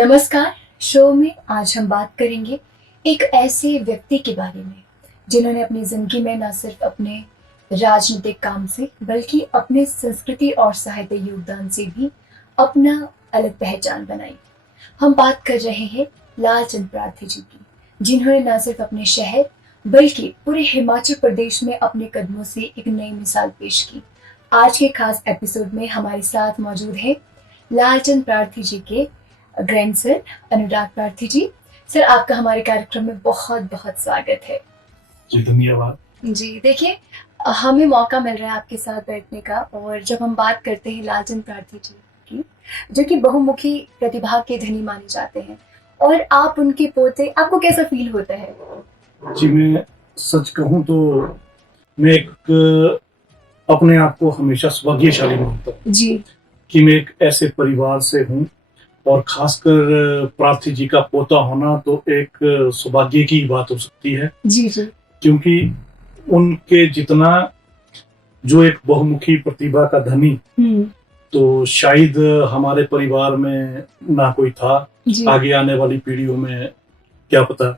नमस्कार। शो में आज हम बात करेंगे एक ऐसे व्यक्ति के बारे में जिन्होंने अपनी जिंदगी में न सिर्फ अपने राजनीतिक काम से बल्कि अपने संस्कृति और साहित्य योगदान से भी अपना अलग पहचान बनाई। हम बात कर रहे हैं लालचंद प्रार्थी जी की, जिन्होंने न सिर्फ अपने शहर बल्कि पूरे हिमाचल प्रदेश में अपने कदमों से एक नई मिसाल पेश की। आज के खास एपिसोड में हमारे साथ मौजूद है लालचंद प्रार्थी जी के ग्रैंडसन अनुराग प्रार्थी जी। सर, आपका हमारे कार्यक्रम में बहुत बहुत स्वागत है। जी धन्यवाद। जी देखिए, हमें मौका मिल रहा है आपके साथ बैठने का, और जब हम बात करते हैं लालचंद प्रार्थी जी की, जो कि बहुमुखी प्रतिभा के धनी माने जाते हैं, और आप उनके पोते, आपको कैसा फील होता है? जी मैं सच कहूँ तो मैं एक अपने आप को हमेशा सौभाग्यशाली मानता हूँ जी कि मैं एक ऐसे परिवार से हूँ, और खासकर प्रार्थी जी का पोता होना तो एक सौभाग्य की बात हो सकती है। जी जी क्योंकि उनके जितना जो एक बहुमुखी प्रतिभा का धनी तो शायद हमारे परिवार में ना कोई था। आगे आने वाली पीढ़ियों में क्या पता,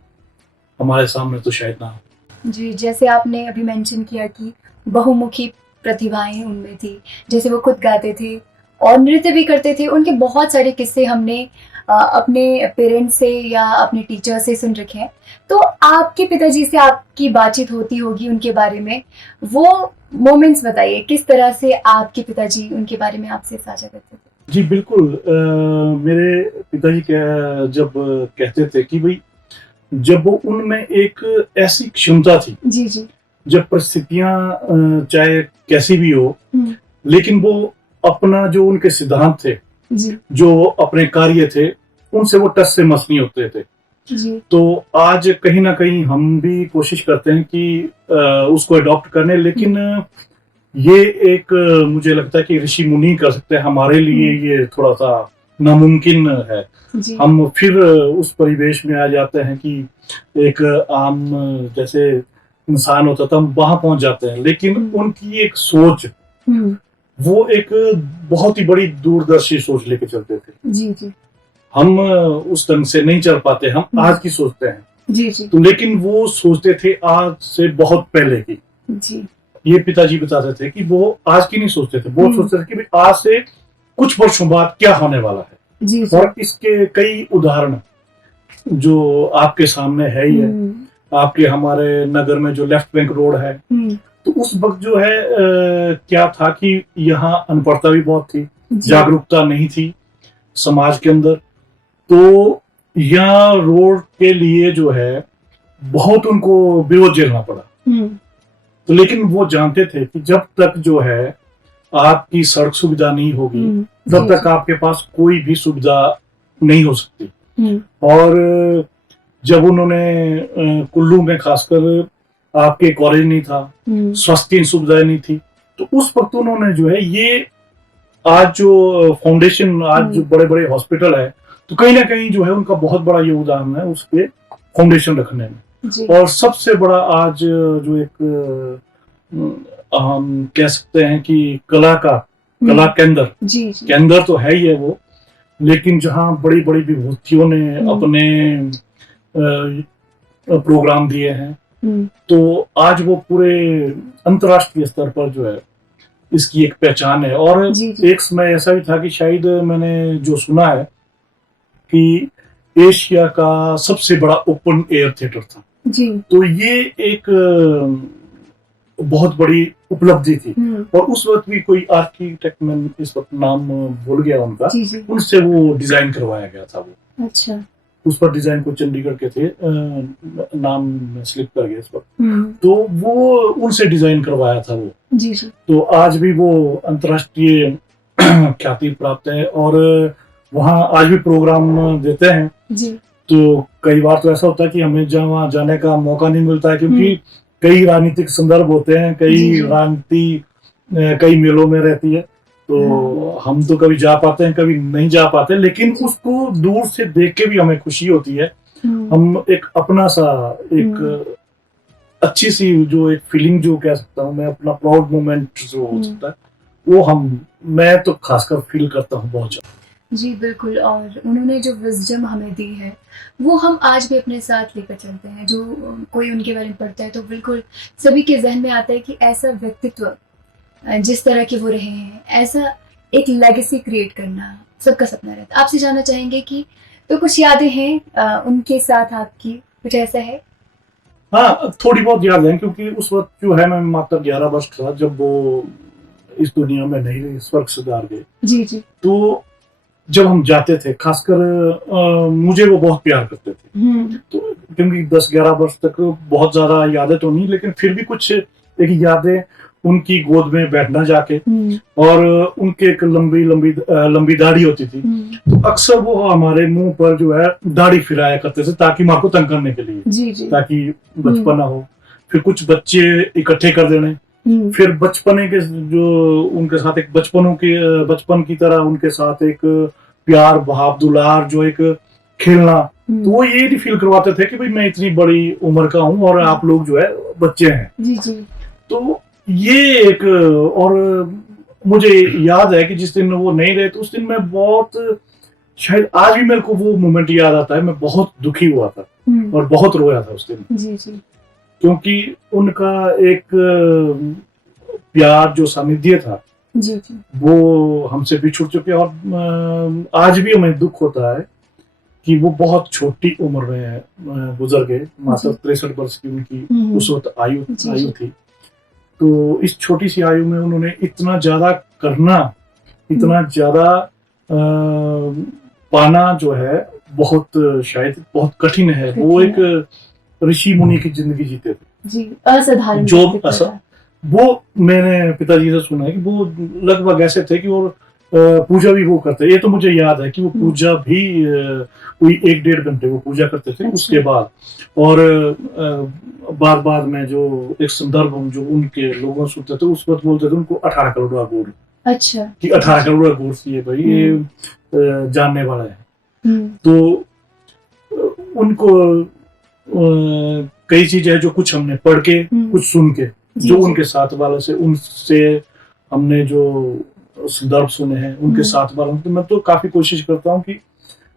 हमारे सामने तो शायद ना हो। जी, जैसे आपने अभी मेंशन किया कि बहुमुखी प्रतिभाएं उनमें थी, जैसे वो खुद गाते थे और नृत्य भी करते थे। उनके बहुत सारे किस्से हमने अपने पेरेंट्स से या अपने टीचर से सुन रखे हैं। तो आपके पिताजी से आपकी बातचीत होती होगी उनके बारे में, वो मोमेंट्स बताइए, किस तरह से आपके पिताजी उनके बारे में आपसे साझा करते थे? जी बिल्कुल। मेरे पिताजी जब कहते थे कि भाई, जब वो उनमें एक ऐसी क्षमता थी, जी जी, जब परिस्थितियां चाहे कैसी भी हो, लेकिन वो अपना जो उनके सिद्धांत थे जी जो अपने कार्य थे, उनसे वो टस से मस नहीं होते थे। जी, तो आज कहीं ना कहीं हम भी कोशिश करते हैं कि उसको अडॉप्ट करने, लेकिन ये एक मुझे लगता है कि ऋषि मुनि कर सकते हैं, हमारे लिए ये थोड़ा सा नामुमकिन है। जी हम फिर उस परिवेश में आ जाते हैं कि एक आम जैसे इंसान होता था, हम वहां पहुंच जाते हैं। लेकिन उनकी एक सोच, वो एक बहुत ही बड़ी दूरदर्शी सोच लेके चलते थे। जी जी, हम उस ढंग से नहीं चल पाते, हम आज की सोचते हैं। जी जी, तो लेकिन वो सोचते थे आज से बहुत पहले की। जी ये पिताजी बताते थे कि वो आज की नहीं सोचते थे, वो सोचते थे कि भाई आज से कुछ वर्षों बाद क्या होने वाला है। जी, और इसके कई उदाहरण जो आपके सामने है ही है। आपके हमारे नगर में जो लेफ्ट बैंक रोड है, तो उस वक्त जो है क्या था कि यहाँ अनपढ़ता भी बहुत थी, जागरूकता नहीं थी समाज के अंदर। तो यहाँ रोड के लिए जो है बहुत उनको विरोध झेलना पड़ा। तो लेकिन वो जानते थे कि जब तक जो है आपकी सड़क सुविधा नहीं होगी, तब तक आपके पास कोई भी सुविधा नहीं हो सकती। और जब उन्होंने कुल्लू में खासकर आपके कॉलेज नहीं था, स्वास्थ्य सुविधाएं नहीं थी, तो उस वक्त उन्होंने जो है ये आज जो फाउंडेशन, आज जो बड़े बड़े हॉस्पिटल है, तो कहीं ना कहीं जो है उनका बहुत बड़ा योगदान है उसके फाउंडेशन रखने में। और सबसे बड़ा आज जो एक हम कह सकते हैं कि कला केंद्र तो है ही है वो, लेकिन जहाँ बड़ी बड़ी विभूतियों ने अपने प्रोग्राम दिए हैं, तो आज वो पूरे अंतर्राष्ट्रीय स्तर पर जो है इसकी एक पहचान है। और एक समय ऐसा भी था कि शायद मैंने जो सुना है कि एशिया का सबसे बड़ा ओपन एयर थिएटर था। तो ये एक बहुत बड़ी उपलब्धि थी। और उस वक्त भी कोई आर्किटेक्ट, में इस वक्त नाम भूल गया उनका, उनसे वो डिजाइन करवाया गया था। वो अच्छा, उस पर डिजाइन को चंडीगढ़ के थे, नाम स्लिप कर गया इस वक्त। तो वो उनसे डिजाइन करवाया था वो। जी जी, तो आज भी वो अंतर्राष्ट्रीय ख्याति प्राप्त है, और वहाँ आज भी प्रोग्राम देते हैं। जी, तो कई बार तो ऐसा होता है कि हमें वहाँ जाने का मौका नहीं मिलता है, क्योंकि कई राजनीतिक संदर्भ होते हैं, कई राजनीति कई मेलों में रहती है, तो हम तो कभी जा पाते हैं, कभी नहीं जा पाते। लेकिन उसको दूर से देख के भी हमें खुशी होती है। हम एक अपना सा एक अच्छी सी जो एक फीलिंग जो कह सकता हूँ मैं, अपना प्राउड मोमेंट जो हो सकता है, वो मैं तो खासकर फील करता हूँ बहुत ज्यादा। जी बिल्कुल, और उन्होंने जो विज़डम हमें दी है, वो हम आज भी अपने साथ लेकर चलते हैं। जो कोई उनके बारे में पढ़ता है तो बिल्कुल सभी के ज़हन में आता है कि ऐसा व्यक्तित्व जिस तरह के वो रहे हैं, ऐसा एक लेगेसी क्रिएट करना सबका सपना रहता है। आपसे जानना चाहेंगे कि तो कुछ यादें हैं उनके साथ आपकी, कुछ ऐसा है? हाँ, थोड़ी बहुत याद है, क्योंकि उस वक्त जो है मैं मात्र 11 वर्ष का था जब वो इस दुनिया में नहीं रहे, स्वर्ग सिधार गए। जी, जी। तो जब हम जाते थे, खासकर मुझे वो बहुत प्यार करते थे। तो क्योंकि 10-11 वर्ष तक बहुत ज्यादा यादें तो नहीं, लेकिन फिर भी कुछ एक यादें, उनकी गोद में बैठना जाके, और उनके एक लंबी लंबी लंबी दाढ़ी होती थी, तो अक्सर वो हमारे मुंह पर जो है दाढ़ी फिराया करते थे ताकि माँ को तंग करने के लिए, जी, जी। ताकि बचपना हो। फिर कुछ बच्चे इकट्ठे कर देने, फिर बचपने के जो उनके साथ एक बचपन की तरह उनके साथ एक प्यार भाव दुलार, जो एक खेलना, तो वो ये नहीं फील करवाते थे कि भाई मैं इतनी बड़ी उम्र का हूँ और आप लोग जो है बच्चे हैं। जी, जी। तो ये एक, और मुझे याद है कि जिस दिन वो नहीं रहे तो उस दिन मैं बहुत, शायद आज भी मेरे को वो मोमेंट याद आता है, मैं बहुत दुखी हुआ था और बहुत रोया था उस दिन, जी, जी। क्योंकि उनका एक प्यार जो सानिध्य था, जी, जी। वो हमसे बिछुड़ चुके। और आज भी हमें दुख होता है कि वो बहुत छोटी उम्र में गुजर गए, मात्र 63 वर्ष की उनकी उस वक्त आयु थी। तो इस छोटी सी आयु में उन्होंने इतना ज्यादा करना, इतना ज्यादा पाना जो है, बहुत शायद बहुत कठिन है। वो एक ऋषि मुनि की जिंदगी जीते थे जी, असाधारण जो व्यक्तित्व था। वो मैंने पिताजी से सुना है कि वो लगभग ऐसे थे कि वो पूजा भी वो करते। ये तो मुझे याद है कि वो पूजा भी कोई 1-1.5 घंटे वो पूजा करते थे। अच्छा। उसके बाद और बाद बाद में जो एक संदर्भ हम जो उनके लोगों सुनते थे, उस वक्त बोलते थे उनको 18 करोड़ गुड़, अच्छा, कि 18 करोड़ गुड़ चाहिए भाई, ये जानने वाला है। तो उनको कई चीजें जो कुछ हमने पढ़ के, कुछ सुन के, जो उनके साथ वालों से, उनसे हमने जो संदर्भ सुने हैं उनके साथ वालों, तो मैं तो काफी कोशिश करता हूँ कि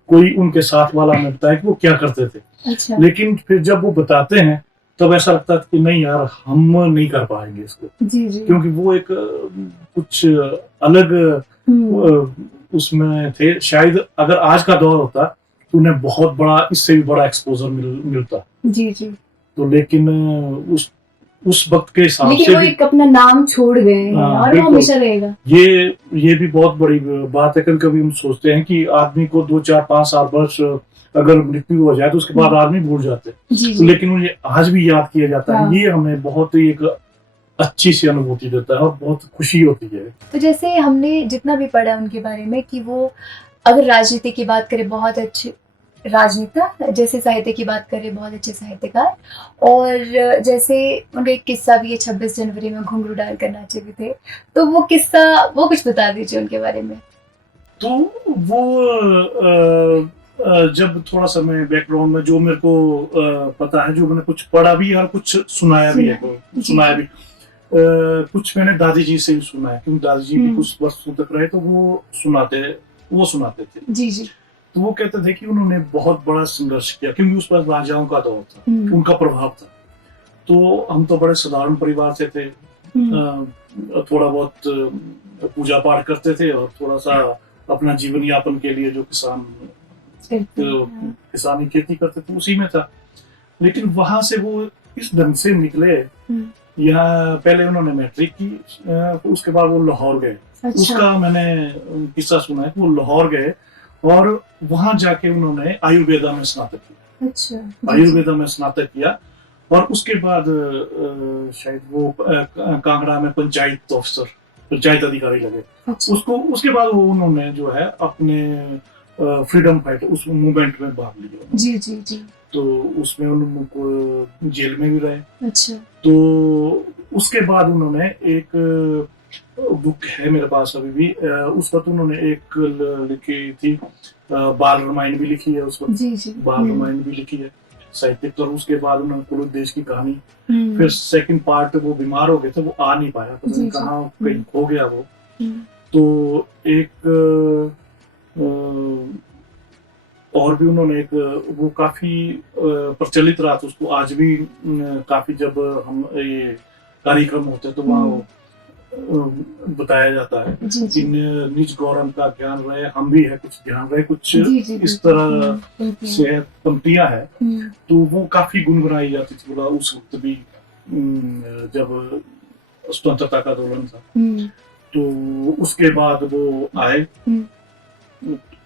कोई उनके साथ वाला हमें बताए कि वो क्या करते थे। अच्छा। लेकिन फिर जब वो बताते हैं तब ऐसा लगता है कि नहीं यार, हम नहीं कर पाएंगे इसको। जी, जी। क्योंकि वो एक कुछ अलग उसमें थे। शायद अगर आज का दौर होता तो उन्हें बहुत बड़ा, इससे भी बड़ा एक्सपोजर मिलता। जी, जी। तो लेकिन उस वक्त के हिसाब से वो एक अपना नाम छोड़ गए हैं और वो हमेशा रहेगा। ये भी बहुत बड़ी बात है। कभी कभी हम सोचते हैं कि आदमी को 2-4-5 वर्ष अगर मृत्यु हो जाए तो उसके बाद आदमी भूल जाते हैं, तो लेकिन मुझे आज भी याद किया जाता है। ये हमें बहुत ही एक अच्छी सी अनुभूति देता है और बहुत खुशी होती है। तो जैसे हमने जितना भी पढ़ा उनके बारे में कि वो, अगर राजनीति की बात करें, बहुत अच्छे राजनेता, जैसे साहित्य की बात करें, बहुत अच्छे साहित्यकार, और जैसे उनका एक किस्सा भी है, 26 जनवरी में घुंघरू डालकर नाचे भी थे, तो वो किस्सा, वो कुछ बता दीजिए उनके बारे में। तो वो जब थोड़ा सा मैं बैकग्राउंड में जो मेरे को पता है, जो मैंने कुछ पढ़ा भी है और कुछ सुनाया भी है, कुछ मैंने दादी जी से भी सुना है, क्योंकि दादी जी भी कुछ वर्षों तक रहे, तो वो सुनाते थे। जी, जी। तो वो कहते थे कि उन्होंने बहुत बड़ा संघर्ष किया, क्योंकि उस पर राजाओं का दौर था, उनका प्रभाव था। तो हम तो बड़े साधारण परिवार से थे, थोड़ा बहुत पूजा पाठ करते थे और थोड़ा सा अपना जीवन यापन के लिए जो किसानी खेती करते थे उसी में था। लेकिन वहां से वो इस ढंग से निकले, यहाँ पहले उन्होंने मैट्रिक की, उसके बाद वो लाहौर गए। अच्छा। उसका मैंने किस्सा सुना है कि वो लाहौर गए और वहां जाके उन्होंने आयुर्वेदा में स्नातक किया। अच्छा। आयुर्वेदा में स्नातक किया और उसके बाद शायद वो कांगड़ा में पंचायत अधिकारी लगे। अच्छा। उसके बाद वो उन्होंने जो है अपने फ्रीडम फाइट उस मूवमेंट में भाग लिया। जी, जी, जी। तो उसमें उनको जेल में भी रहे। अच्छा। तो उसके बाद उन्होंने एक बुक है मेरे पास अभी भी, उस वक्त उन्होंने एक लिखी थी, बाल रामायण भी लिखी है उस वक्त। जी, जी। बाल रामायण भी लिखी है साहित्यिक। और उसके बाद उन्होंने पूरे देश की कहानी, फिर सेकंड पार्ट वो बीमार हो गए थे, वो आ नहीं पाया, पता नहीं कहाँ कहीं खो गया वो। तो एक और भी उन्होंने एक वो काफी प्रचलित रहा था, उसको आज भी काफी जब हम ये कार्यक्रम होते हैं तो वहाँ बताया जाता है जी कि जी निज गौरव का ज्ञान रहे, हम भी है कुछ ध्यान रहे, कुछ जी जी इस बिल्कुल, तरह बिल्कुल। से पंक्तियां है। हम्म, तो वो काफी गुनगुनाई जाती थी, बोला उस वक्त भी जब स्वतंत्रता का आंदोलन था। हम्म, तो उसके बाद वो आए,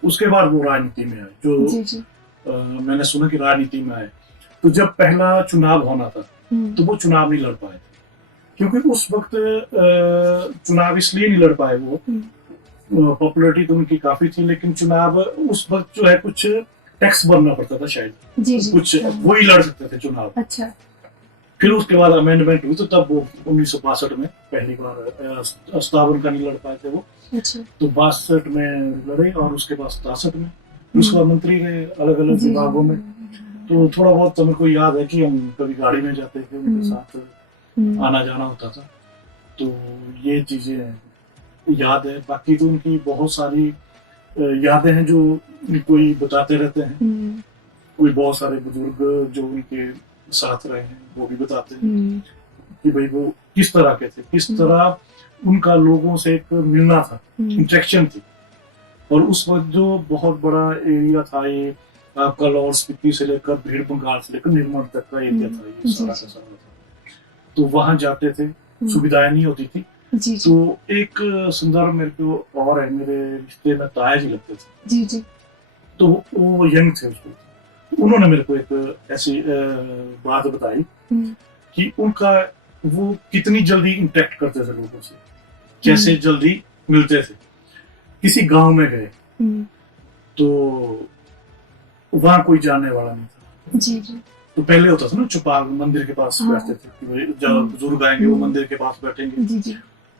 उसके बाद वो राजनीति में आए, जो जी जी मैंने सुना कि राजनीति में आए। तो जब पहला चुनाव होना था तो वो चुनाव नहीं लड़ पाए थे, क्योंकि उस वक्त चुनाव इसलिए नहीं लड़ पाए वो, पॉपुलैरिटी तो उनकी काफी थी, लेकिन चुनाव उस वक्त जो है कुछ टैक्स भरना पड़ता था शायद, जी जी कुछ वो ही लड़ सकते थे चुनाव। अच्छा फिर उसके बाद अमेंडमेंट हुई, तो तब वो 1962 में पहली बार 57 का नहीं लड़ पाए थे वो, अच्छा तो 62 में लड़े और उसके बाद 67 में उसके बाद मंत्री रहे अलग अलग जी विभागों में। तो थोड़ा बहुत तो मेरे को याद है कि हम कभी गाड़ी में जाते थे, उनके साथ आना जाना होता था, तो ये चीजें याद है। बाकी तो उनकी बहुत सारी यादें हैं जो कोई बताते रहते हैं, कोई बहुत सारे बुजुर्ग जो उनके साथ रहे हैं वो भी बताते हैं कि भाई वो किस तरह के थे, किस तरह उनका लोगों से एक मिलना था, इंटरेक्शन थी। और उस वक्त जो बहुत बड़ा एरिया था ये आपका लाहौल स्पीति से लेकर भीड़ बंगाल से लेकर निर्मल तक का एरिया था, ये सारा का सारा था। तो वहां जाते थे, सुविधाएं नहीं होती थी। जी जी तो एक संदर्भ मेरे को और है, मेरे रिश्ते में ताया जी लगते थे, जी जी तो वो यंग थे उसको, उन्होंने मेरे को एक ऐसी बात बताई कि उनका वो कितनी जल्दी इंटरेक्ट करते थे लोगों से, कैसे जल्दी मिलते थे। किसी गांव में गए तो वहां कोई जानने वाला नहीं था, जी जी तो पहले होता था ना चुपाल मंदिर के पास हाँ। बैठते थे कि भाई जब बुजुर्ग आएंगे वो मंदिर के पास बैठेंगे। जी जी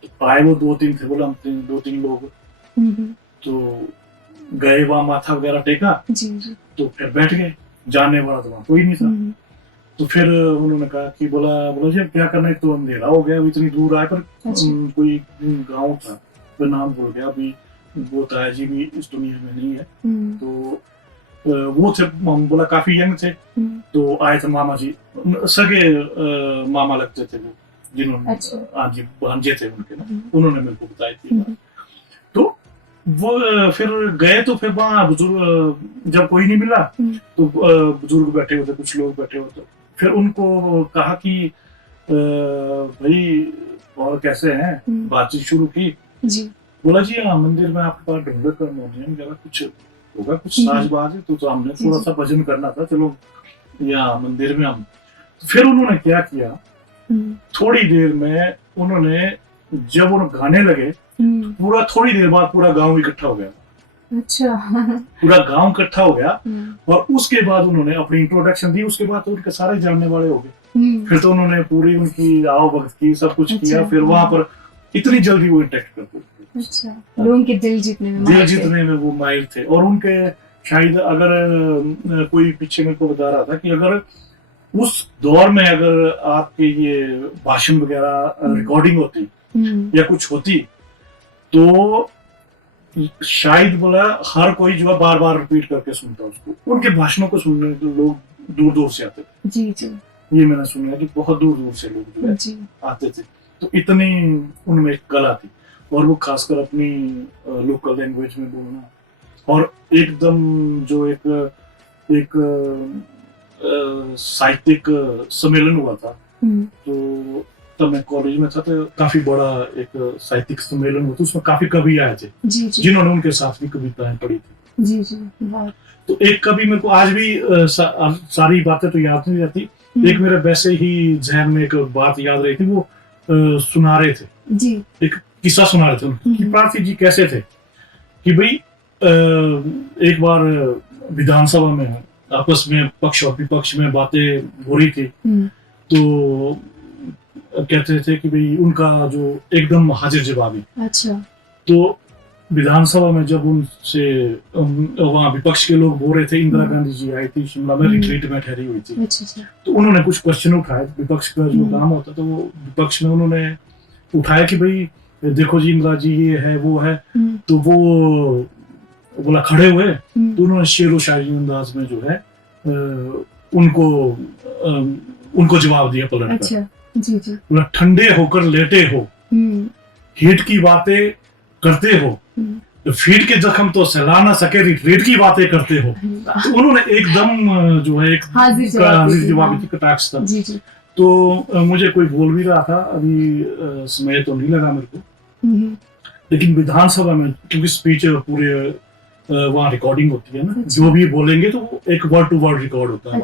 तो आए वो 2-3 थे, बोला हम 2-3 लोग, तो गए वहां माथा वगैरह टेका, जी जी तो फिर बैठ गए, जानने वाला तो वहां कोई नहीं था। तो फिर उन्होंने कहा कि बोला जी अब क्या करना है, तो अंधेरा हो गया, इतनी दूर आए, पर कोई गांव था, तो नाम भूल गया अभी, वो ताया जी भी इस दुनिया में नहीं है। तो वो थे, बोला काफी यंग थे, तो आए थे मामा जी, सगे मामा लगते थे वो, जिन्होंने हाँ जी भांजे थे उनके ना, उन्होंने मेरे को बताई थी। तो वो फिर गए, तो फिर वहाँ बुजुर्ग जब कोई नहीं मिला तो बुजुर्ग बैठे होते, कुछ लोग बैठे होते, फिर उनको कहा कि भाई और कैसे हैं, बातचीत शुरू की। जी बोला जी हाँ मंदिर में आपके पास ढूंढे कर वगैरह कुछ होगा, कुछ साजबाज है, तो हमने थोड़ा सा भजन करना था, चलो यहाँ मंदिर में हम। फिर उन्होंने क्या किया, थोड़ी देर में उन्होंने जब उन्होंने गाने लगे, पूरा थोड़ी देर बाद पूरा गांव इकट्ठा हो गया, अच्छा पूरा गांव इकट्ठा हो गया। और उसके बाद उन्होंने अपनी इंट्रोडक्शन दी, उसके बाद तो उनके सारे जानने वाले हो गए। फिर तो उन्होंने पूरी उनकी आओ भक्त की, सब कुछ किया, फिर वहां पर इतनी जल्दी वो इंटरेक्ट करते थे। अच्छा, लोगों के दिल जीतने में वो माहिर थे। और उनके शायद अगर कोई पीछे मेरे को बता रहा था कि अगर उस दौर में अगर आपके ये भाषण वगैरह रिकॉर्डिंग होती या कुछ होती, तो शायद बोला हर कोई जो है बार बार रिपीट करके सुनता उसको। उनके भाषणों को सुनने लोग दूर दूर से आते थे। जी जी ये मैंने सुना कि बहुत दूर दूर से लोग जो है आते थे। तो इतनी उनमें एक कला थी, और वो खासकर अपनी लोकल लैंग्वेज में बोलना, और एकदम जो एक साहित्यिक सम्मेलन हुआ था, तो तब मैं कॉलेज में था, तो काफी बड़ा एक साहित्यिक सम्मेलन हुआ था, उसमें काफी कवि आए थे जिन्होंने उनके साथ भी कविताएं पढ़ी थी। जी जी तो एक कवि मेरे को आज भी सारी बातें तो याद नहीं रहती, एक मेरे वैसे ही जहन में एक बात याद रही थी, वो सुना रहे थे जी, एक किस्सा सुना रहे थे कि प्रार्थी जी कैसे थे कि भाई एक बार विधानसभा में आपस में पक्ष और विपक्ष में बातें हो रही थी, तो कहते थे कि भाई उनका जो एकदम हाजिर जवाबी। अच्छा। तो विधानसभा में जब उनसे वहाँ विपक्ष के लोग बोल रहे थे, इंदिरा गांधी जी आई थी शिमला में, रिट्रीट में ठहरी हुई थी। अच्छा। तो उन्होंने कुछ क्वेश्चन उठाए, विपक्ष का जो काम होता, तो वो विपक्ष में उन्होंने उठाया कि भाई देखो जी इंदिरा जी ये है वो है, तो वो तो बोला खड़े हुए, तो उन्होंने शेरो शायरी अंदाज में जो है उनको जवाब दिया पलट कर। अच्छा, जी जी। बोला ठंडे होकर लेटे हो, हीट की बातें करते हो, तो फीट के जख्म तो सहला ना सके, रिट्रीट की बातें करते हो। तो उन्होंने एकदम जो है एक हाजिर जवाबी थी, कटाक्ष था। जी जी। तो मुझे कोई बोल भी रहा था, अभी समय तो नहीं लगा मेरे को, लेकिन विधानसभा में क्योंकि स्पीच पूरे वहाँ रिकॉर्डिंग होती है ना, जो भी बोलेंगे तो वो एक वर्ड टू वर्ड रिकॉर्ड होता है।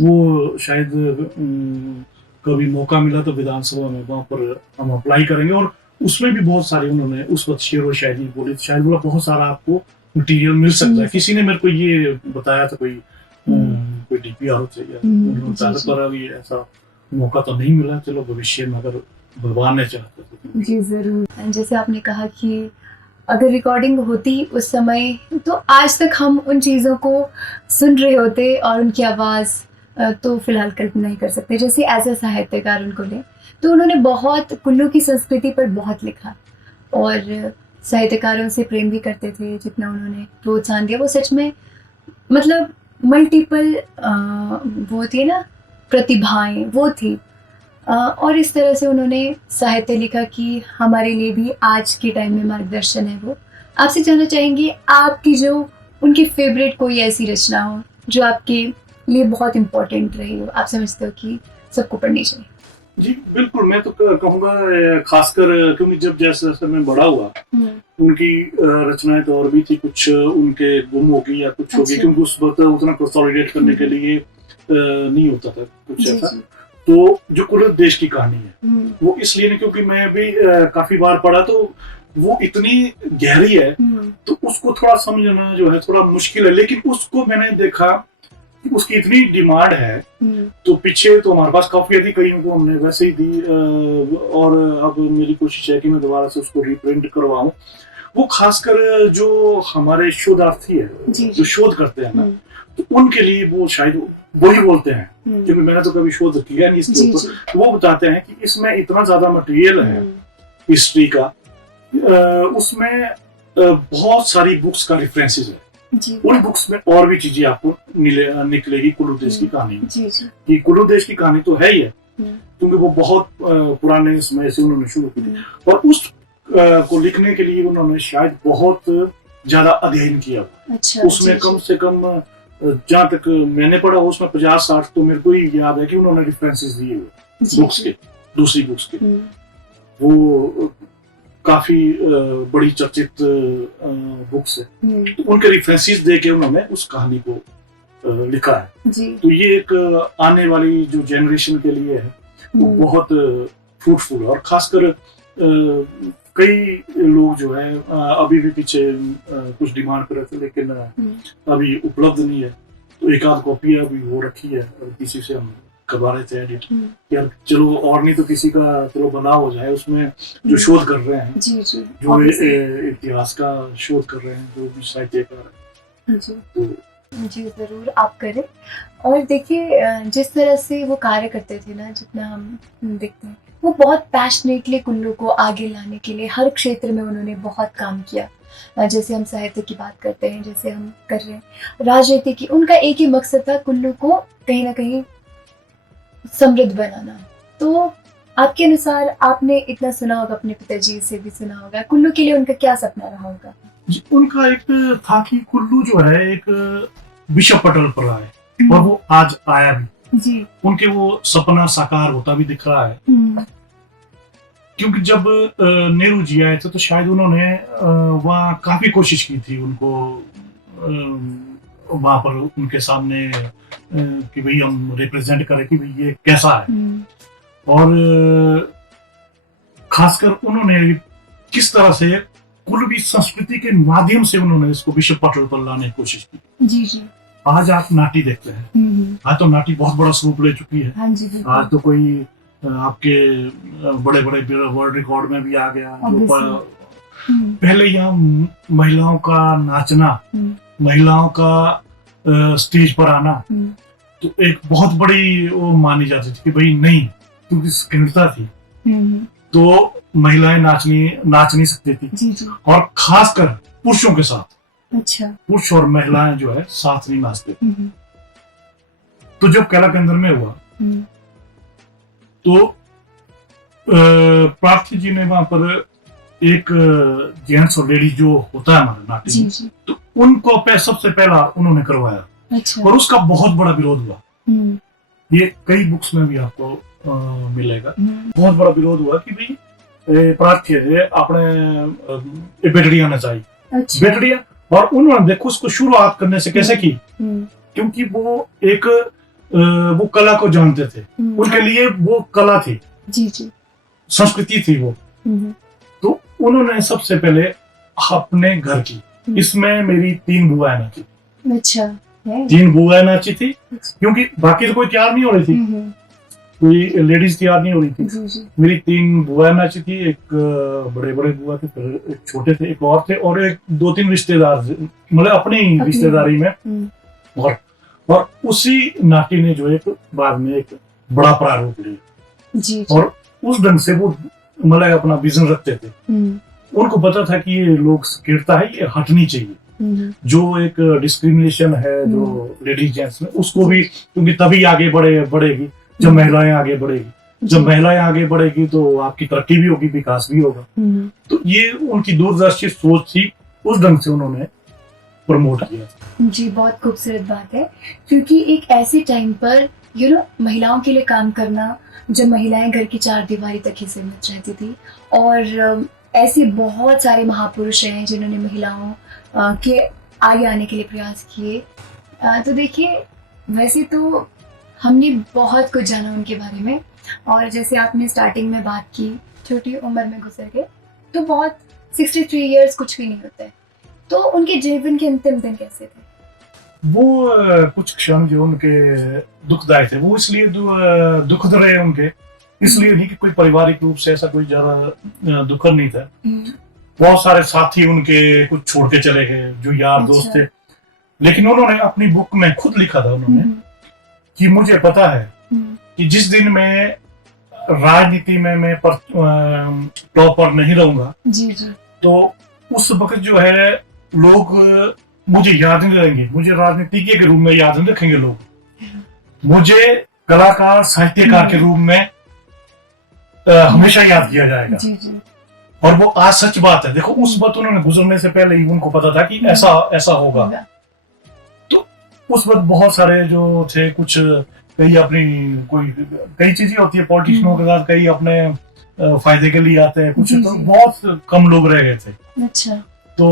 वो शायद कभी मौका मिला तो विधानसभा में वहाँ पर हम अप्लाई करेंगे, और उसमें भी बहुत सारे उन्होंने उस वक्त शेर और शायरी बोली, शायद बोला बहुत सारा आपको मटीरियल मिल सकता है। किसी ने मेरे को ये बताया था, कोई डीपीआर चाहिए, पर अभी ऐसा मौका तो नहीं मिला। चलो भविष्य में अगर भगवान ने चाहता तो जी जरूर। जैसे आपने कहा कि अगर रिकॉर्डिंग होती उस समय तो आज तक हम उन चीज़ों को सुन रहे होते और उनकी आवाज़ तो फिलहाल कल्पना नहीं कर सकते। जैसे एज ए साहित्यकार उनको लें तो उन्होंने बहुत कुल्लू की संस्कृति पर बहुत लिखा और साहित्यकारों से प्रेम भी करते थे। जितना उन्होंने प्रोत्साहन दिया वो सच में मतलब मल्टीपल वो होती है ना प्रतिभाएं वो थी, और इस तरह से उन्होंने साहित्य लिखा कि हमारे लिए भी आज के टाइम में मार्गदर्शन है। वो आपसे जानना चाहेंगे आपकी जो उनकी फेवरेट कोई ऐसी रचना हो जो आपके लिए बहुत इम्पोर्टेंट रही हो, आप समझते हो कि सबको पढ़नी चाहिए। जी बिल्कुल, मैं तो कहूँगा खासकर क्योंकि जब जैसे जैसे मैं बड़ा हुआ उनकी रचनाएं तो और भी थी, कुछ उनके गुम होगी या कुछ होगी, क्योंकि उस वक्त उतना कंसोलिडेट करने के लिए नहीं होता था कुछ ऐसा। तो जो कुल देश की कहानी है वो इसलिए नहीं क्योंकि मैं भी काफी बार पढ़ा, तो वो इतनी गहरी है तो उसको थोड़ा समझना जो है थोड़ा मुश्किल है, लेकिन उसको मैंने देखा कि उसकी इतनी डिमांड है तो पीछे तो हमारे पास काफी थी, कई को हमने वैसे ही दी, और अब मेरी कोशिश है कि मैं दोबारा से उसको रिप्रिंट करवाऊं। वो खासकर जो हमारे शोधार्थी है जो शोध करते हैं ना, तो उनके लिए वो शायद वही बोलते हैं, क्योंकि मैंने तो कभी शोध किया नहीं इसके ऊपर। वो बताते हैं कि इसमें इतना ज्यादा मटेरियल है हिस्ट्री का, उसमें बहुत सारी बुक्स का रेफरेंसेस है। उन बुक्स में और भी चीजें आपको निकलेगी कुल्लू देश की कहानी में। ये कुल्लू देश की कहानी तो है ही है, क्योंकि वो बहुत पुराने समय से उन्होंने शुरू की थी, और उस को लिखने के लिए उन्होंने शायद बहुत ज्यादा अध्ययन किया। उसमें कम से कम जहाँ तक मैंने पढ़ा उसमें 50-60 तो मेरे को ही याद है कि उन्होंने रेफरेंसेस दिए हुए बुक्स के, दूसरी बुक्स के। वो काफी बड़ी चर्चित बुक्स है, तो उनके रेफरेंसेस दे के उन्होंने उस कहानी को लिखा है। तो ये एक आने वाली जो जनरेशन के लिए है वो बहुत फ्रूटफुल है, और खासकर कई लोग जो है अभी भी पीछे कुछ डिमांड कर रहे थे, लेकिन अभी उपलब्ध नहीं है, तो एक आध कॉपी अभी वो रखी है, और किसी से हम करवा रहे थे एडिट यार, चलो और नहीं तो किसी का चलो बना हो जाए, उसमें जो शोध कर रहे हैं जो इतिहास का शोध कर रहे हैं, जो भी साहित्यकार है, तो जी जरूर आप करें। और देखिए जिस तरह से वो कार्य करते थे ना, जितना हम देखते हैं वो बहुत पैशनेटली कुल्लू को आगे लाने के लिए हर क्षेत्र में उन्होंने बहुत काम किया। जैसे हम साहित्य की बात करते हैं, जैसे हम कर रहे हैं राजनीति की, उनका एक ही मकसद था कुल्लू को कहीं ना कहीं समृद्ध बनाना। तो आपके अनुसार, आपने इतना सुना होगा, अपने पिताजी से भी सुना होगा, कुल्लू के लिए उनका क्या सपना रहा होगा? उनका एक था कि कुल्लू जो है एक विश्व पटल पर आए, और वो आज आया भी जी। उनके वो सपना साकार होता भी दिख रहा है, क्योंकि जब नेहरू जी आए थे तो शायद उन्होंने वहाँ काफी कोशिश की थी उनको वहां पर उनके सामने कि भाई हम रिप्रेजेंट करें कि भाई ये कैसा है, और खासकर उन्होंने किस तरह से कुल्लूवी संस्कृति के माध्यम से उन्होंने इसको विश्व पटल पर लाने की कोशिश की। जी जी। आज आप नाटी देखते हैं, आज तो नाटी बहुत बड़ा स्वरूप ले चुकी है। हाँ जी, आज तो कोई आपके बड़े बड़े वर्ल्ड रिकॉर्ड में भी आ गया। जो पहले यहाँ महिलाओं का नाचना, महिलाओं का स्टेज पर आना तो एक बहुत बड़ी वो मानी जाती थी कि भाई नहीं, क्योंकि स्किन्नता थी तो महिलाएं नाच नहीं सकती थी, और खासकर पुरुषों के साथ अच्छा। पुरुष और महिलाएं जो है साथ नहीं नाचते। हम्म, तो जब कला केंद्र में हुआ हम्म, तो पार्थी जी ने वहां पर एक जेंट्स और लेडीज जो होता है हमारे नाट्य जी में, जी। तो उनको सबसे पहला उन्होंने करवाया अच्छा। और उसका बहुत बड़ा विरोध हुआ। हम्म, ये कई बुक्स में भी आपको मिलेगा। हम्म, बहुत बड़ा विरोध हुआ कि भाई प्रार्थी है अपने बेटड़िया ने चाहिए अच्छा। बेटड़िया। और उन्होंने देखो उसको शुरुआत करने से कैसे की, हम्म, क्योंकि वो एक वो कला को जानते थे, उनके लिए वो कला थी, जी जी। संस्कृति थी वो। हम्म, तो उन्होंने सबसे पहले अपने घर की, इसमें मेरी 3 बुआएं नाची, अच्छा है। 3 बुआएं नाची थी, क्योंकि बाकी तो कोई तैयार नहीं हो रही थी, कोई लेडीज तैयार नहीं हो रही थी। जी जी। मेरी 3 बुआएं नाची थी, एक बड़े बड़े बुआ थे, फिर एक छोटे थे, एक और थे, और एक 2-3 रिश्तेदार थे, मतलब अपनी रिश्तेदारी में। और उसी नाटी ने जो एक बाद में एक बड़ा प्रारूप लिया जी। और उस ढंग से वो मतलब अपना विजन रखते थे। उनको पता था कि ये लोग कीर्ता है, ये हटनी चाहिए, जो एक डिस्क्रिमिनेशन है जो लेडीज जेंट्स में, उसको भी, क्योंकि तभी आगे बढ़ेगी जब महिलाएं आगे बढ़ेगी। जब महिलाएं आगे बढ़ेगी तो आपकी तरक्की भी होगी, विकास भी होगा। तो ये उनकी दूरदर्शी सोच थी, उस ढंग से उन्होंने प्रमोट किया। जी, बहुत खूबसूरत बात है, क्योंकि एक ऐसे टाइम पर महिलाओं के लिए काम करना, जब महिलाएं घर की 4 दीवारी तक ही सीमित रहती थी, और ऐसे बहुत सारे महापुरुष हैं जिन्होंने महिलाओं के आगे आने के लिए प्रयास किए। तो देखिए, वैसे तो हमने बहुत कुछ जाना उनके बारे में, और जैसे आपने स्टार्टिंग में बात की, छोटी उम्र में गुजर गए, तो बहुत 63 इयर्स कुछ भी नहीं होता है। तो उनके जीवन के अंतिम दिन कैसे थे? वो कुछ क्षण जो उनके दुखदायी थे, वो इसलिए दुखद रहे उनके, इसलिए नहीं कि कोई पारिवारिक रूप से ऐसा कोई ज्यादा दुखद नहीं था। बहुत सारे साथी उनके कुछ छोड़ के चले गए जो यार दोस्त थे, लेकिन उन्होंने अपनी बुक में खुद लिखा था उन्होंने कि मुझे पता है कि जिस दिन मैं राजनीति में मैं टॉप पर नहीं रहूंगा, जी जी, तो उस वक्त जो है लोग मुझे याद नहीं रखेंगे, मुझे राजनीतिज्ञ के रूप में याद नहीं रखेंगे लोग, मुझे कलाकार साहित्यकार के रूप में हमेशा याद किया जाएगा। जी जी। और वो आज सच बात है। देखो, उस वक्त उन्होंने गुजरने से पहले ही उनको पता था कि ऐसा होगा। तो उस वक्त बहुत सारे जो थे, कुछ कई अपनी कई चीजें होती है पॉलिटिशियनों के साथ, कई अपने फायदे के लिए आते हैं, कुछ तो बहुत कम लोग रह गए थे। अच्छा। तो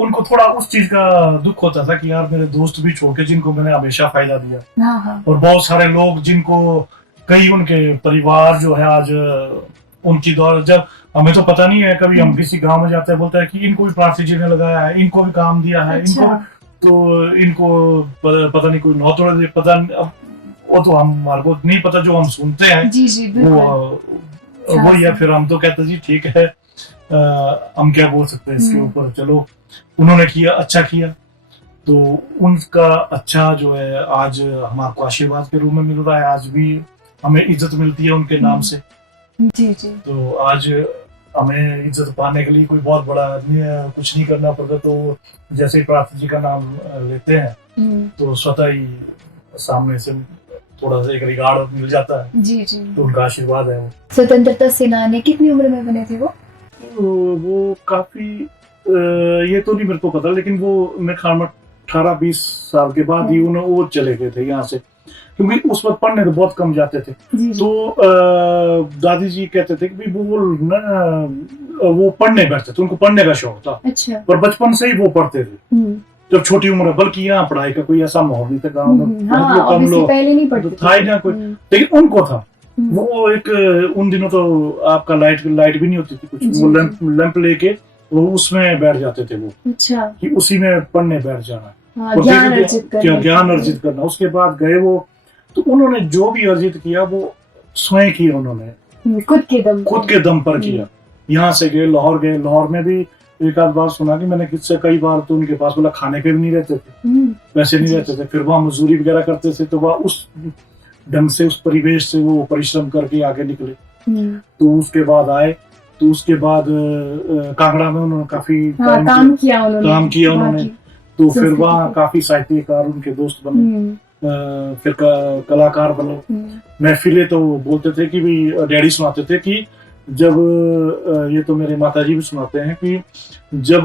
उनको थोड़ा उस चीज का दुख होता था कि यार मेरे दोस्त भी छोड़ के जिनको मैंने हमेशा फायदा दिया, हाँ। और बहुत सारे लोग जिनको कई उनके परिवार जो है आज उनकी दौर, जब हमें तो पता नहीं है, कभी हम किसी गांव में जाते हैं, बोलता है कि इनको भी प्रार्थी जी ने लगाया है, इनको भी काम दिया है। अच्छा। इनको तो इनको पता नहीं कोई नौतोड़ दे, पता नहीं, वो तो हमारे को नहीं पता, जो हम सुनते हैं जी जी, वो या फिर हम तो कहते जी ठीक है, हम क्या बोल सकते हैं इसके ऊपर। चलो, उन्होंने किया, अच्छा किया, तो उनका अच्छा जो है आज हमारे को आशीर्वाद के रूप में मिल रहा है, आज भी हमें इज्जत मिलती है उनके नाम से। जी जी। तो आज हमें इज्जत पाने के लिए कोई बहुत बड़ा कुछ नहीं करना पड़ता, तो जैसे ही प्रार्थी जी का नाम लेते हैं तो स्वतः ही सामने से थोड़ा सा एक रिगार्ड मिल जाता है। जी जी। तो उनका आशीर्वाद है वो। स्वतंत्रता सेनानी कितनी उम्र में बने थे वो काफी ये तो नहीं मेरे को पता, लेकिन वो मेरे ख्याल में 18-20 साल के बाद ही वो चले गए थे यहाँ से, क्योंकि उस वक्त पढ़ने तो बहुत कम जाते थे। तो दादी जी कहते थे कि वो पढ़ने बैठते थे, उनको पढ़ने का शौक था। अच्छा। पर बचपन से ही वो पढ़ते थे जब छोटी उम्र, बल्कि यहाँ पढ़ाई का कोई ऐसा माहौल नहीं था गाँव में, कम लोग पहले नहीं पढ़ते था ही ना कोई, लेकिन उनको था। वो एक उन दिनों तो आपका लाइट भी नहीं होती थी कुछ, वो लैंप लेके वो उसमें बैठ जाते थे वो। अच्छा। कि उसी में पढ़ने बैठ जाना, ज्ञान अर्जित करना। उसके बाद गए वो, तो उन्होंने जो भी अर्जित किया वो स्वयं किया, उन्होंने खुद के दम पर किया। यहाँ से गए, लाहौर में भी एक आध बार सुना कि मैंने किससे, कई बार तो उनके पास बोला खाने के भी नहीं रहते थे, पैसे नहीं रहते थे, फिर वहां मजदूरी वगैरह करते थे, तो वह उस ढंग से, उस परिवेश से वो परिश्रम करके आगे निकले। तो उसके बाद आए, तो उसके बाद कांगड़ा में उन्होंने काफी काम किया उन्होंने। तो फिर संस्कृति वहाँ को। काफी साहित्यकार उनके दोस्त बने, फिर कलाकार बने। महफिलें तो बोलते थे कि भी डैडी सुनाते थे कि जब ये तो मेरे माताजी भी सुनाते हैं कि जब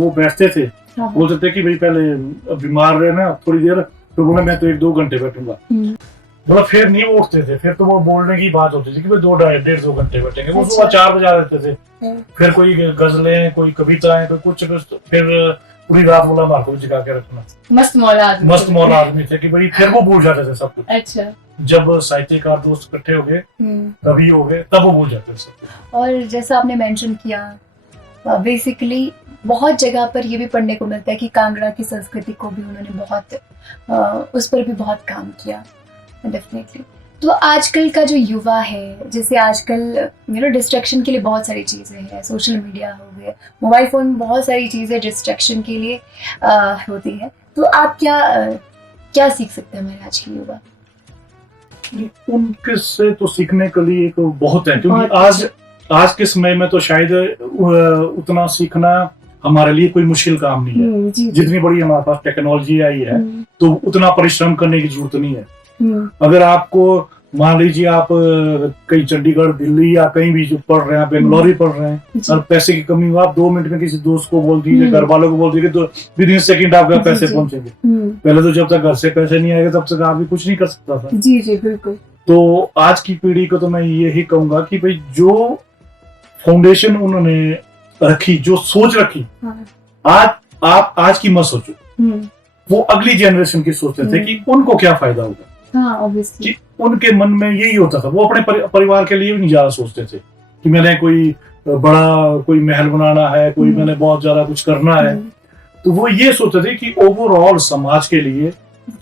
वो बैठते थे हाँ। बोलते थे कि भाई पहले बीमार रहना थोड़ी देर, तो बोला मैं तो 1-2 घंटे बैठूंगा, मतलब फिर नहीं वो उठते थे, फिर तो वो बोलने की बात होती थी कि भाई 2-2.5 घंटे बैठेंगे। वो सुबह 4 बजा देते थे, फिर कोई गजलें, कोई कविताएं, कोई कुछ, फिर पूरी रात बोला हमारे को जगा के रखना। मस्त मौला आदमी थे कि भाई फिर वो भूल जाते थे सब कुछ। अच्छा। जब साहित्यकार दोस्त इकट्ठे हो गए, कवि हो गए, तब वो भूल जाते थे सब कुछ। और जैसा आपने मेंशन किया, बेसिकली बहुत जगह पर ये भी पढ़ने को मिलता है कि कांगड़ा की संस्कृति को भी उन्होंने बहुत उस पर भी बहुत काम किया डेफिनेटली। तो आजकल का जो युवा है, जैसे आजकल डिस्ट्रैक्शन के लिए बहुत सारी चीज़ें हैं, सोशल मीडिया हो गए, मोबाइल फ़ोन, बहुत सारी चीज़ें डिस्ट्रैक्शन के लिए होती है। तो आप क्या सीख सकते हैं हमारे आज के युवा? उनके से तो सीखने के लिए एक बहुत है, क्योंकि आज के समय में तो शायद उतना सीखना हमारे लिए कोई मुश्किल काम नहीं है। जितनी बड़ी हमारे पास टेक्नोलॉजी आई है तो उतना परिश्रम करने की जरूरत नहीं है। अगर आपको मान लीजिए आप कहीं चंडीगढ़, दिल्ली या कहीं भी जो पढ़ रहे हैं, बेंगलोर ही पढ़ रहे हैं, और पैसे की कमी हो, आप 2 मिनट में किसी दोस्त को बोल दीजिए, घर वालों को बोल दीजिए, तो विदिन सेकंड आपके पैसे पहुंचेंगे। पहले तो जब तक घर से पैसे नहीं आएगा तब तक आदमी कुछ नहीं कर सकता था। जी बिल्कुल। तो आज की पीढ़ी को तो मैं यही कहूंगा कि भाई जो फाउंडेशन उन्होंने रखी, जो सोच रखी, आज की मत सोचो, वो अगली जनरेशन की सोचते थे कि उनको क्या फायदा होगा। ऑब्वियसली उनके मन में यही होता था, वो अपने परिवार के लिए भी नहीं ज्यादा सोचते थे कि मैंने कोई महल बनाना है, कोई मैंने बहुत ज्यादा कुछ करना है। तो वो ये सोचते थे कि ओवरऑल समाज के लिए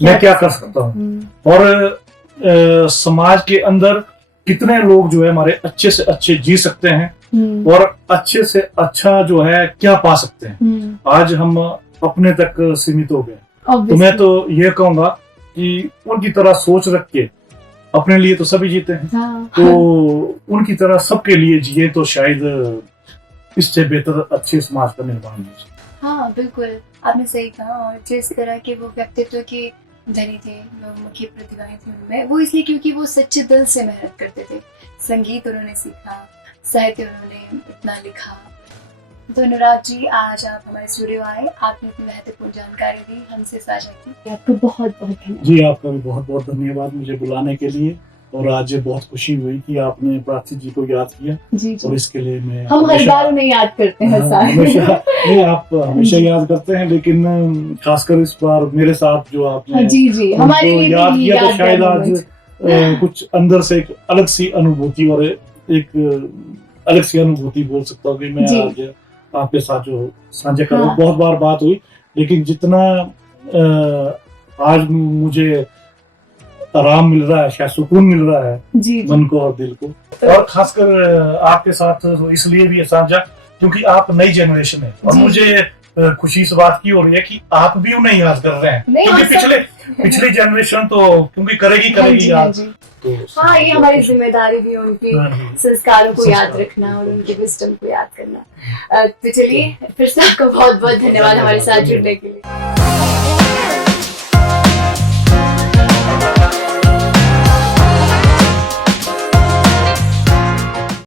मैं क्या कर सकता हूँ, और समाज के अंदर कितने लोग जो है हमारे अच्छे से अच्छे जी सकते हैं, और अच्छे से अच्छा जो है क्या पा सकते हैं। आज हम अपने तक सीमित हो गए। तो मैं तो ये कहूंगा कि उनकी तरह सोच रख के अपने लिए तो सभी जीते हैं, तो उनकी तरह सबके लिए जिए तो शायद इससे बेहतर अच्छे समाज का निर्माण हो। हाँ बिल्कुल, आपने सही कहा। और जिस तरह के वो व्यक्तित्व के धनी थे, मुख्य प्रतिभाएं थी उनमें, वो इसलिए क्योंकि वो सच्चे दिल से मेहनत करते थे। संगीत उन्होंने सीखा, साहित्य उन्होंने इतना लिखा। तो अनुराग जी, आज आप हमारे स्टूडियो आए, आपने इतनी महत्वपूर्ण जानकारी दी, हमसे साझा की, आपको बहुत बहुत धन्यवाद। जी, आपका भी बहुत बहुत धन्यवाद मुझे बुलाने के लिए, और आज बहुत खुशी हुई कि आपने प्रार्थी जी को याद किया। जी। और इसके लिए मैं हम हर बार उन्हें याद करते हैं। नहीं, आप हमेशा याद करते हैं, लेकिन खासकर इस बार मेरे साथ जो आपने जी हमारे लिए याद किया, तो शायद आज कुछ अंदर से एक अलग सी अनुभूति, और एक अलग सी अनुभूति बोल सकता हूँ कि मैं आज आपके साथ जो साझा कर रहा हूँ। बहुत बार बात हुई, लेकिन जितना आज मुझे आराम मिल रहा है, शायद सुकून मिल रहा है मन को और दिल को, और खासकर आपके साथ इसलिए भी साझा क्योंकि आप नई जनरेशन है, और मुझे खुशी इस बात की हो रही है कि आप भी उन्हें याद कर रहे हैं, क्योंकि पिछली जनरेशन तो क्योंकि करेगी याद। तो हाँ, ये हमारी जिम्मेदारी भी है उनके संस्कारों को याद रखना और उनके विजडम को याद करना। तो चलिए, फिर से आपका बहुत बहुत धन्यवाद हमारे साथ जुड़ने के लिए।